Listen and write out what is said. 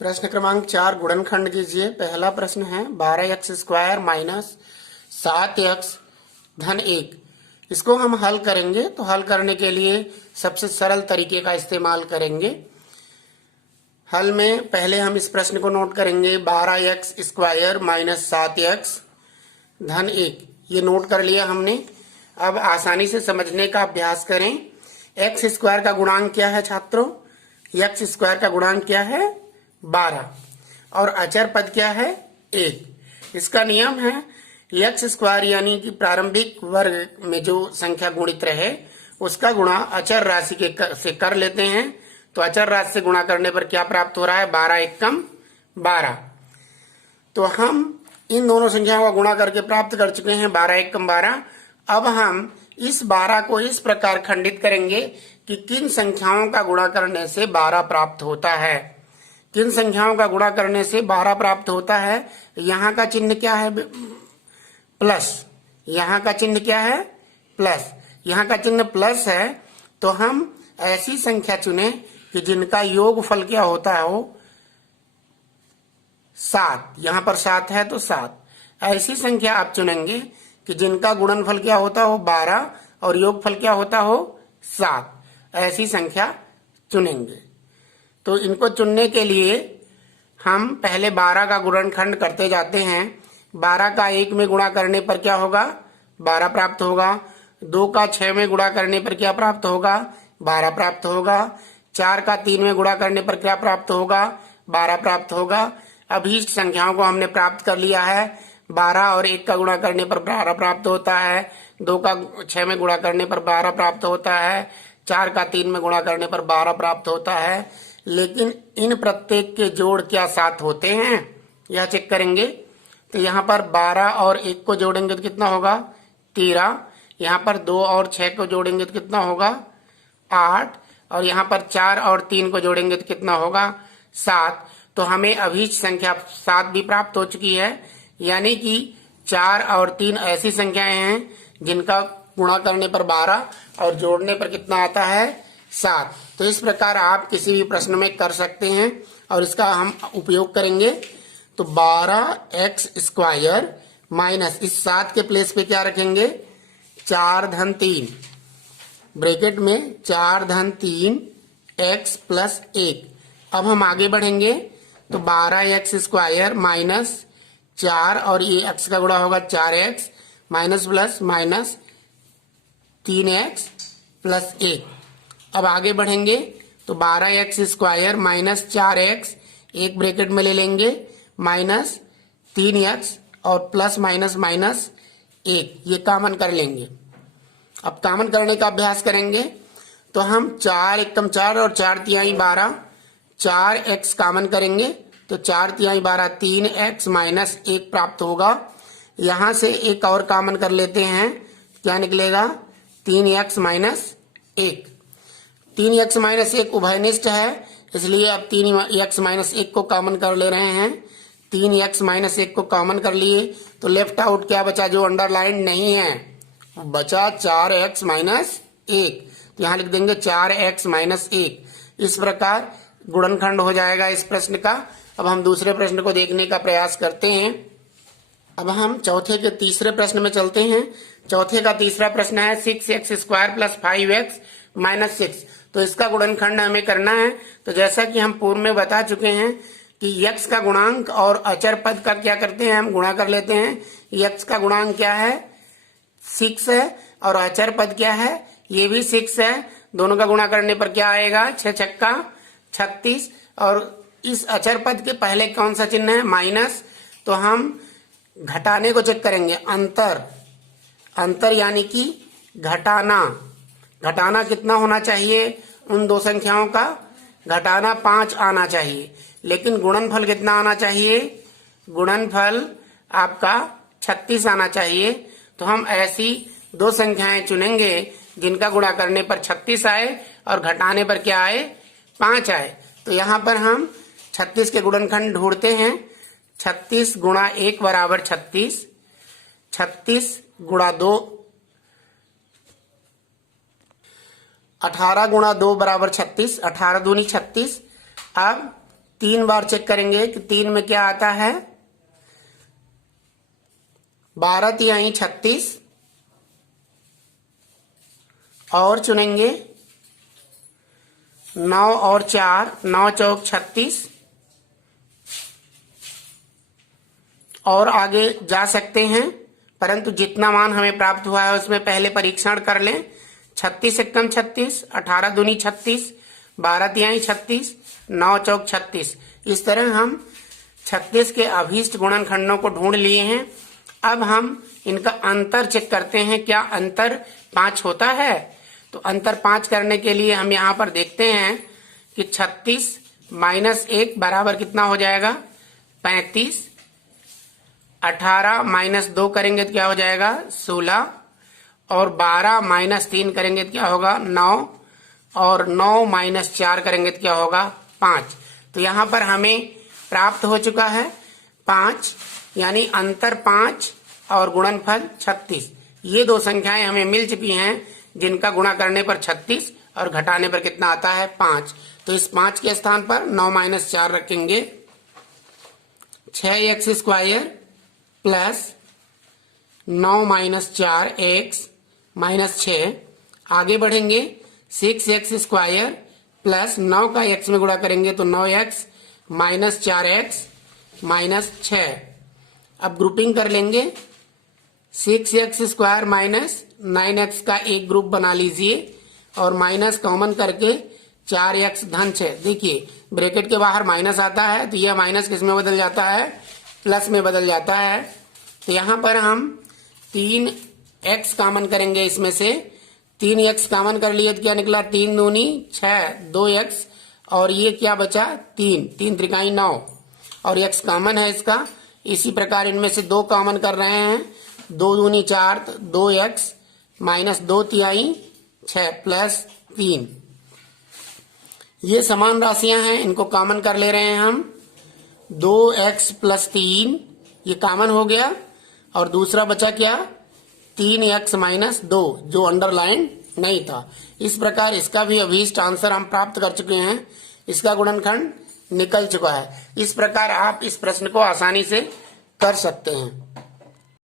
प्रश्न क्रमांक 4 गुणनखंड कीजिए। पहला प्रश्न है 12x² माइनस 7x धन 1। इसको हम हल करेंगे तो हल करने के लिए सबसे सरल तरीके का इस्तेमाल करेंगे। हल में पहले हम इस प्रश्न को नोट करेंगे 12x² माइनस 7x धन 1। ये नोट कर लिया हमने। अब आसानी से समझने का अभ्यास करें। x² का गुणांक क्या है छात्रों? x² का गुणांक क्या है? 12 और अचर पद क्या है? 1। इसका नियम है x² यानी कि प्रारंभिक वर्ग में जो संख्या गुणित रहे उसका गुणा अचर राशि से कर लेते हैं। तो अचर राशि से गुणा करने पर क्या प्राप्त हो रहा है? 12 एकम 12। तो हम इन दोनों संख्याओं का गुणा करके प्राप्त कर चुके हैं 12 एकम 12। अब हम इस 12 को इस प्रकार खंडित करेंगे कि किन संख्याओं का गुणा करने से 12 प्राप्त होता है। किन संख्याओं का गुणा करने से 12 प्राप्त होता है? यहाँ का चिन्ह क्या है? प्लस। यहाँ का चिन्ह क्या है? प्लस। यहाँ का चिन्ह प्लस है तो हम ऐसी संख्या चुने कि जिनका योगफल क्या होता हो 7। यहाँ पर 7 है तो 7। ऐसी संख्या आप चुनेंगे कि जिनका गुणनफल क्या होता हो 12 और योगफल क्या होता हो 7। ऐसी संख्या चुनेंगे। तो इनको चुनने के लिए हम पहले 12 का गुणनखंड करते जाते हैं। 12 का 1 में गुणा करने पर क्या होगा? 12 प्राप्त होगा। 2 का 6 में गुणा करने पर क्या प्राप्त होगा? 12 प्राप्त होगा। 4 का 3 में गुणा करने पर क्या प्राप्त होगा? 12 प्राप्त होगा। अभीष्ट संख्याओं को हमने प्राप्त कर लिया है। 12 और 1 का गुणा करने पर 12 प्राप्त होता है। 2 का 6 में गुणा करने पर 12 प्राप्त होता है। 4 का 3 में गुणा करने पर 12 प्राप्त होता है। लेकिन इन प्रत्येक के जोड़ क्या 7 होते हैं? यह चेक करेंगे। तो यहाँ पर 12 और 1 को जोड़ेंगे तो कितना होगा? 13। यहाँ पर 2 और 6 को जोड़ेंगे तो कितना होगा? 8। और यहाँ पर 4 और 3 को जोड़ेंगे तो कितना होगा? 7। तो हमें अभीष्ट संख्या 7 भी प्राप्त हो चुकी है। यानी कि 4 और 3 ऐसी संख्याएं हैं जिनका गुणा करने पर 12 और जोड़ने पर कितना आता है? 7। तो इस प्रकार आप किसी भी प्रश्न में कर सकते हैं और इसका हम उपयोग करेंगे। तो 12x² माइनस इस 7 के प्लेस पे क्या रखेंगे? 4 धन 3 ब्रैकेट में 4 धन 3 x प्लस 1। अब हम आगे बढ़ेंगे तो 12x² माइनस 4 और ये x का गुणा होगा 4x minus plus minus 3x plus 1। अब आगे बढ़ेंगे तो 12x² माइनस 4x एक ब्रैकेट में ले लेंगे माइनस 3x और प्लस माइनस माइनस 1 ये कॉमन कर लेंगे। अब कॉमन करने का अभ्यास करेंगे तो हम 4 एकम 4 और 4 तिहाई 12 4x कॉमन करेंगे तो 4 तिहाई 12 3x माइनस 1 प्राप्त होगा। यहाँ से एक और कॉमन कर लेते हैं। क्या निकलेगा? 3x minus 1। 3x माइनस 1 उभयनिष्ठ है इसलिए अब 3x माइनस 1 को कॉमन कर ले रहे हैं। 3x माइनस 1 को कॉमन कर लिए तो लेफ्ट आउट क्या बचा? जो अंडरलाइन नहीं है बचा 4x माइनस 1। तो यहाँ लिख देंगे 4x माइनस 1। इस प्रकार गुणनखंड हो जाएगा इस प्रश्न का। अब हम दूसरे प्रश्न को देखने का प्रयास करते हैं। अब हम चौथे के तीसरे प्रश्न में चलते हैं। चौथे का तीसरा प्रश्न है 6x² प्लस 5x माइनस 6। तो इसका गुणनखंड हमें करना है। तो जैसा कि हम पूर्व में बता चुके हैं कि x का गुणांक और अचर पद का क्या करते हैं? हम गुणा कर लेते हैं। x का गुणांक क्या है? 6 है और अचर पद क्या है? ये भी 6 है। दोनों का गुणा करने पर क्या आएगा? 6 छक्का 36। और इस अचर पद के पहले कौन सा चिन्ह है? माइनस। तो हम घटाने को चेक करेंगे। अंतर यानी कि घटाना। घटाना कितना होना चाहिए? उन दो संख्याओं का घटाना 5 आना चाहिए। लेकिन गुणनफल कितना आना चाहिए? गुणनफल आपका 36 आना चाहिए। तो हम ऐसी दो संख्याएं चुनेंगे जिनका गुणा करने पर 36 आए और घटाने पर क्या आए? 5 आए। तो यहाँ पर हम 36 के गुणनखंड ढूंढते हैं। 36 गुणा 1 बराबर 36। 36 गुणा 2 18 गुणा 2 बराबर 36। 18 दूनी 36। अब 3 बार चेक करेंगे कि 3 में क्या आता है। 12 तिहाई 36 और चुनेंगे 9 और 4, 9 चौक 36 और आगे जा सकते हैं, परंतु जितना मान हमें प्राप्त हुआ है उसमें पहले परीक्षण कर लें। 36 एकम 36, 18 दूनी 36, 12 तिहाई 36, 9 चौक 36। इस तरह हम 36 के अभीष्ट गुणनखंडों को ढूंढ लिए हैं। अब हम इनका अंतर चेक करते हैं, क्या अंतर 5 होता है। तो अंतर 5 करने के लिए हम यहाँ पर देखते हैं कि 36 माइनस 1 बराबर कितना हो जाएगा 35, 18 माइनस 2 करेंगे तो क्या हो जाएगा 16 और 12 माइनस 3 करेंगे तो क्या होगा 9 और 9 माइनस 4 करेंगे तो क्या होगा 5। तो यहाँ पर हमें प्राप्त हो चुका है 5, यानी अंतर 5 और गुणनफल 36। ये दो संख्याएं हमें मिल चुकी हैं जिनका गुणा करने पर 36 और घटाने पर कितना आता है 5। तो इस 5 के स्थान पर 9 माइनस 4 रखेंगे। 6x square plus 9 minus 4 x minus 6। आगे बढ़ेंगे 6x स्क्वायर प्लस 9 का x में गुणा करेंगे तो 9x माइनस 4x माइनस 6। अब ग्रुपिंग कर लेंगे 6x स्क्वायर माइनस 9x का एक ग्रुप बना लीजिए और माइनस कॉमन करके 4x धन 6। देखिए ब्रैकेट के बाहर माइनस आता है तो यह माइनस किस में बदल जाता है प्लस में बदल जाता है। तो यहाँ पर हम 3x कॉमन करेंगे, इसमें से 3x कॉमन कर लिए तो क्या निकला 3 दूनी 6, 2x और ये क्या बचा 3, 3 त्रिकाई 9 और x कॉमन है इसका। इसी प्रकार इनमें से 2 कॉमन कर रहे हैं, 2 दूनी 4, 2x माइनस 2 तिहाई 6 प्लस 3। ये समान राशियां हैं, इनको कॉमन कर ले रहे हैं हम। 2x प्लस 3 ये कॉमन हो गया और दूसरा बचा क्या 3x माइनस 2 जो अंडरलाइन नहीं था। इस प्रकार इसका भी अभीष्ट आंसर हम प्राप्त कर चुके हैं, इसका गुणनखंड निकल चुका है। इस प्रकार आप इस प्रश्न को आसानी से कर सकते हैं।